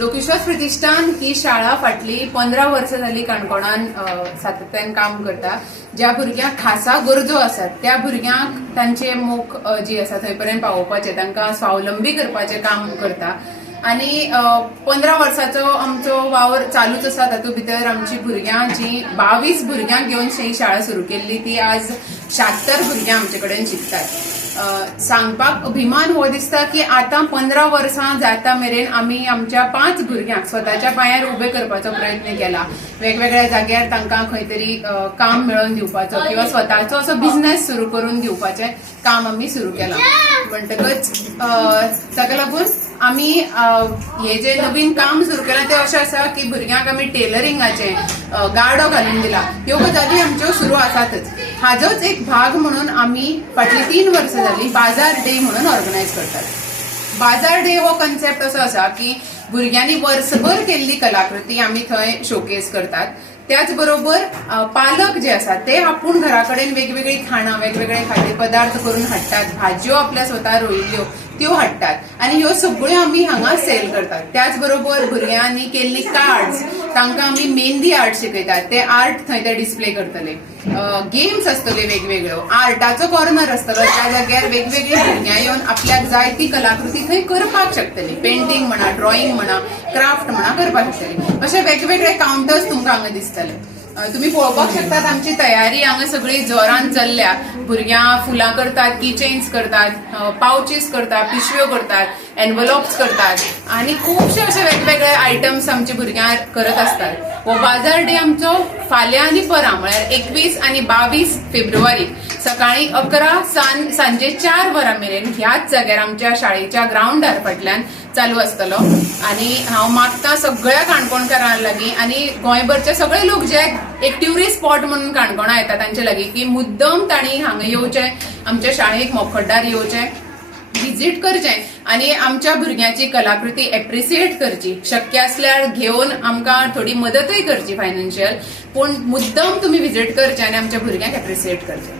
लोकविश्वास प्रतिष्ठान ही शाळा फाटली 15 वर्सां जाली काणकोणान सातत्यान काम करता. ज्या भुरग्यांक खासा गरजो आसात त्या भुरग्यांक तांचे मोख जी आसा थंय पर्यंत पावोवपाचे, तांकां स्वावलंबी करपाचें काम करता. आणि 15 वर्सांचो आमचो वावर चालूच आसा. तातूंत भितर आमची भुरग्यां जी 22 भुरग्यांक घेवन ही शाळा सुरू केल्ली ती आज 76 भुरग्यां आमचे कडेन शिकतात. सांगपाक अभिमान हो दिसता की आता 15 वर्सां जाता मेरेन आमी आमच्या 5 भुरग्यांक स्वताच्या पांयार उबे करपाचो प्रयत्न केला. वेगवेगळ्या जाग्यार तांकां खंय तरी काम मेळोवन दिवपाचो किंवा स्वताचो असो बिझनेस सुरू करून दिवपाचें काम आमी सुरू केलां. म्हणटकच ताका लागून आमी हे जे नवीन काम सुरू केलां तें अशें आसा की भुरग्यांक आमी टेलरिंगाचे गाडो घालून दिला. ह्यो गजाली आमच्यो सुरू आसातच. हाजोच एक भाग म्हणून आमी फाटली 3 वर्सां जाली बाजार डे म्हणून ऑर्गनायज करतात. बाजार डे हो कन्सेप्ट असो आसा की भुरग्यांनी वर्सभर केल्ली कलाकृती आमी थंय शोकेस करतात. त्याच बरोबर पालक जे आसात ते आपूण घरा कडेन वेगवेगळी खाणां वेगवेगळे खाद्यपदार्थ करून हाडटात. भाजयो आपल्या स्वता रोयिल्ल्यो त्यो हाडटात आणि ह्यो सगळ्यो आमी हांगा सेल करतात. त्याच बरोबर भुरग्यांनी केल्ली कार्ड्स तांकां आमी मेहंदी आर्ट शिकयतात. ते आर्ट थंय ते डिस्प्ले करतले. गेम्स आसतले वेगवेगळ्यो, आर्टाचो कॉर्नर आसतलो त्या जाग्यार वेगवेगळी भुरग्यां येवन आपल्याक जाय ती कलाकृती थंय करपाक शकतली. पेंटिंग म्हणा, ड्रॉइंग म्हणा, क्राफ्ट म्हणा करपाक शकतली. अशे वेगवेगळे काउंटर्स तुमकां हांगा दिसतले. तुम्ही पळोवपाक शकतात आमची तयारी हांगा सगळी जोरान चल्ल्या. भुरग्यां फुलां करतात, किचेन्स करतात, पाउचीस करतात, पिशव्यो करतात, एनवलॉप्स करतात आणि खूपशे असे वेगवेगळे आयटम्स आमचे भुरग्यां करत असतात. हो बाजार डे आमचो फाल्यां आनी परां म्हळ्यार 21 आनी 22 फेब्रुवारी सकाळी 11 सांजे 4 वरां मेरेन ह्याच जाग्यार आमच्या शाळेच्या ग्राउंडार फाटल्यान चालू आसतलो. आणि हांव मागता सगळ्या काणकोणकारां लागीं आणि गोंयभरचे सगळे लोक जे एक ट्युरिस्ट स्पॉट म्हणून काणकोणा येतात तांचे लागीं की मुद्दम तांणी हांगा येवचें, आमच्या शाळेक मोखड्डार येवचें, विजीट करचें आणि आमच्या भुरग्यांची कलाकृती एप्रिसिएट करची. शक्य असल्यार घेवन आमकां थोडी मदतय करची फायनान्शियल, पूण मुद्दम तुमी विजीट करचें आनी आमच्या भुरग्यांक एप्रिसिएट करचें.